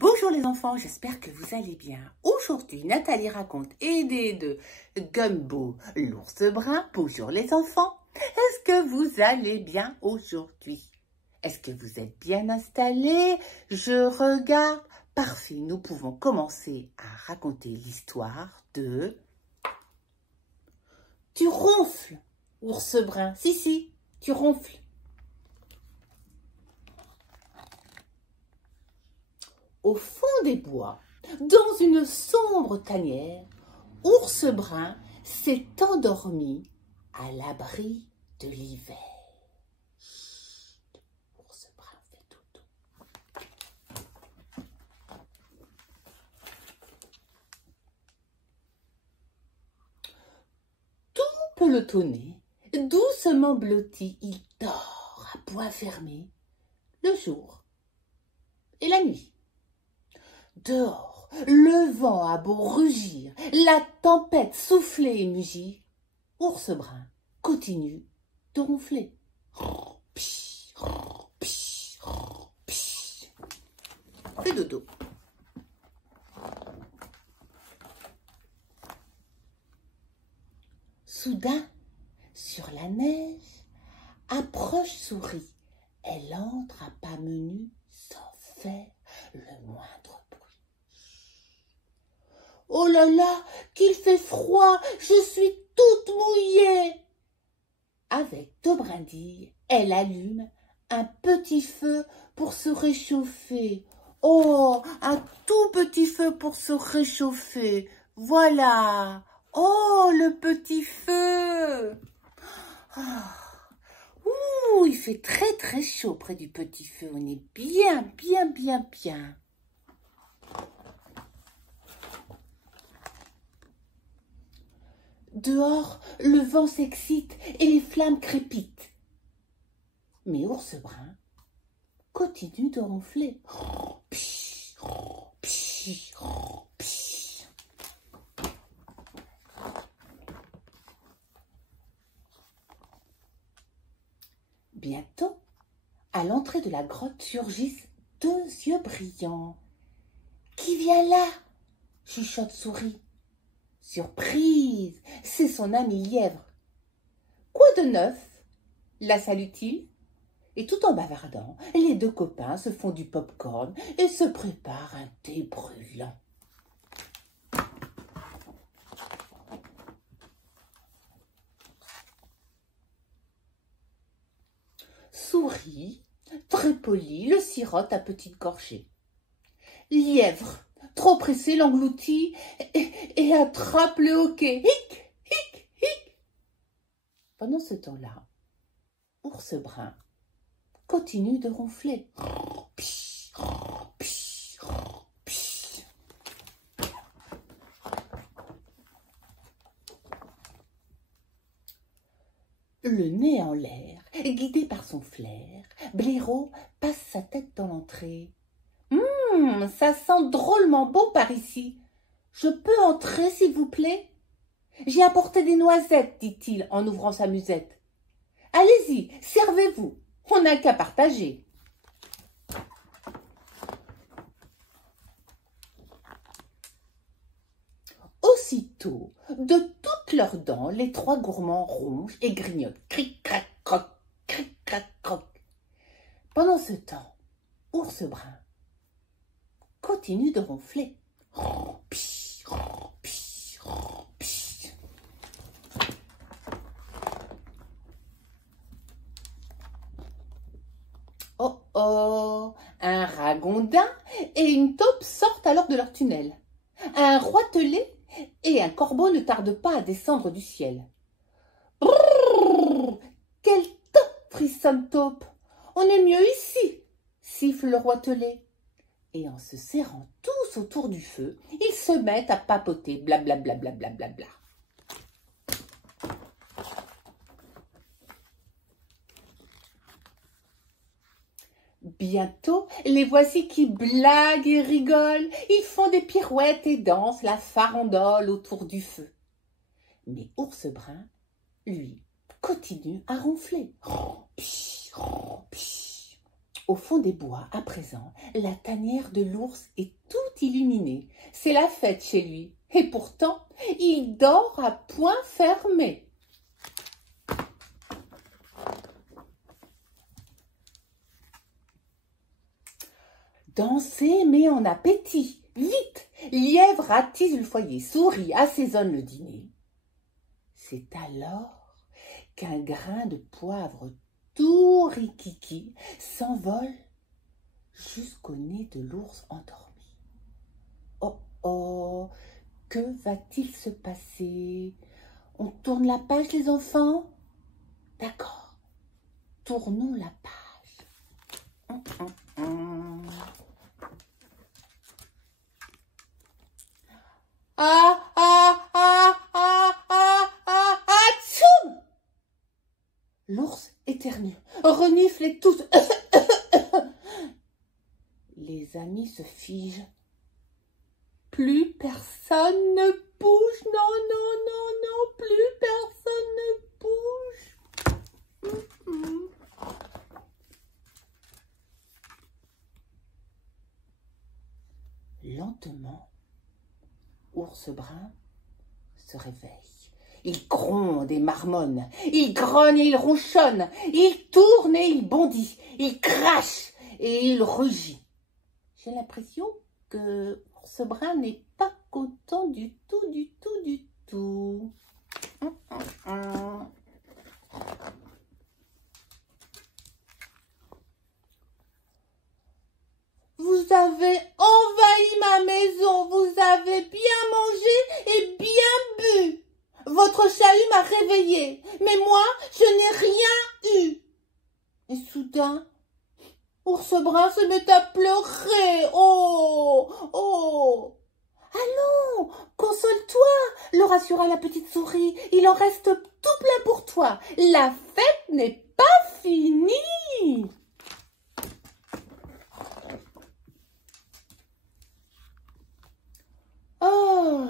Bonjour les enfants, j'espère que vous allez bien. Aujourd'hui, Nathalie raconte aidée de Gumbo, l'ours brun. Bonjour les enfants, est-ce que vous allez bien aujourd'hui? Est-ce que vous êtes bien installés? Je regarde. Parfait, nous pouvons commencer à raconter l'histoire de... Tu ronfles, ours brun. Si, tu ronfles. Au fond des bois, dans une sombre tanière, Ours brun s'est endormi à l'abri de l'hiver. Ours brun fait dodo. Tout pelotonné, doucement blotti, il dort à poings fermés le jour et la nuit. Dehors, le vent a beau rugir, la tempête souffler et mugir, Ours brun continue de ronfler. Fais dodo. Soudain, sur la neige, approche souris. Elle entre à pas menus sans faire le moindre bruit. Oh là là, qu'il fait froid, je suis toute mouillée. Avec deux brindilles, elle allume un petit feu pour se réchauffer. Oh, un tout petit feu pour se réchauffer. Voilà. Oh, le petit feu. Ouh, il fait très chaud près du petit feu. On est bien. Dehors, le vent s'excite et les flammes crépitent. Mais Ours brun continue de ronfler. Bientôt, à l'entrée de la grotte surgissent deux yeux brillants. « Qui vient là ?» chuchote Souris. Surprise, c'est son ami Lièvre. « Quoi de neuf ?» la salue-t-il. Et tout en bavardant, les deux copains se font du pop-corn et se préparent un thé brûlant. Souris, très polie, le sirote à petites gorgées. Lièvre, trop pressé, l'engloutit et attrape le hoquet. Hic, hic, hic. Pendant ce temps-là, Ours brun continue de ronfler. Le nez en l'air, guidé par son flair, Blaireau passe sa tête dans l'entrée. Ça sent drôlement bon par ici. Je peux entrer, s'il vous plaît? J'ai apporté des noisettes, dit-il en ouvrant sa musette. Allez-y, servez-vous, on n'a qu'à partager. Aussitôt, de toutes leurs dents, les trois gourmands rongent et grignotent. Cric, crac, croc, cric, crac, croc. Pendant ce temps, Ours brun continue de ronfler. Oh oh, un ragondin et une taupe sortent alors de leur tunnel. Un roitelet et un corbeau ne tardent pas à descendre du ciel. Brrr, quel top, frissonne taupe. On est mieux ici, siffle le roitelet. Et en se serrant tous autour du feu, ils se mettent à papoter, blablabla. Bientôt, les voici qui blaguent et rigolent. Ils font des pirouettes et dansent la farandole autour du feu. Mais Ours brun, lui, continue à ronfler. Au fond des bois, à présent, la tanière de l'ours est toute illuminée. C'est la fête chez lui. Et pourtant, il dort à poing fermé. Dansez, mais en appétit. Vite! Lièvre attise le foyer, souris assaisonne le dîner. C'est alors qu'un grain de poivre tout rikiki s'envole jusqu'au nez de l'ours endormi. Oh oh, que va-t-il se passer? On tourne la page, les enfants? D'accord, tournons la page. Ah, ah, ah, ah, ah, ah, atchoum! L'ours éternue, renifle et tousse. Les amis se figent. Plus personne ne bouge. Non, non, non, non, plus personne ne bouge. Lentement, Ours Brun se réveille. Il gronde et marmonne, il grogne et il ronchonne, il tourne et il bondit, il crache et il rugit. J'ai l'impression que Ours Brun n'est pas content du tout, du tout, du tout. Vous avez envahi ma maison, vous avez bien mangé et bien bu. Votre chahut m'a réveillée, mais moi, je n'ai rien eu. Et soudain, Ours Brun se met à pleurer. Oh, oh. Allons, console-toi, le rassura la petite souris. Il en reste tout plein pour toi. La fête n'est pas finie. Oh.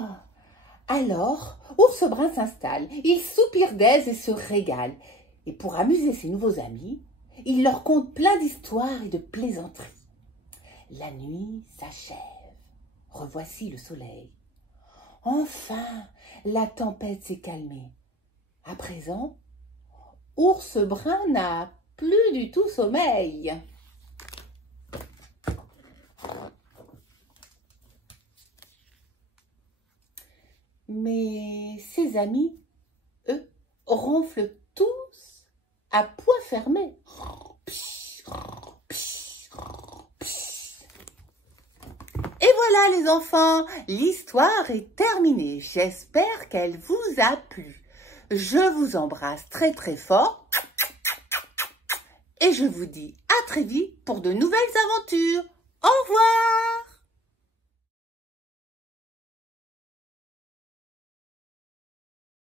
Alors, Ours Brun s'installe. Il soupire d'aise et se régale. Et pour amuser ses nouveaux amis, il leur conte plein d'histoires et de plaisanteries. La nuit s'achève. Revoici le soleil. Enfin, la tempête s'est calmée. À présent, Ours Brun n'a plus du tout sommeil. Mais ses amis, eux, ronflent tous à poing fermé. Et voilà les enfants, l'histoire est terminée. J'espère qu'elle vous a plu. Je vous embrasse très très fort et je vous dis à très vite pour de nouvelles aventures.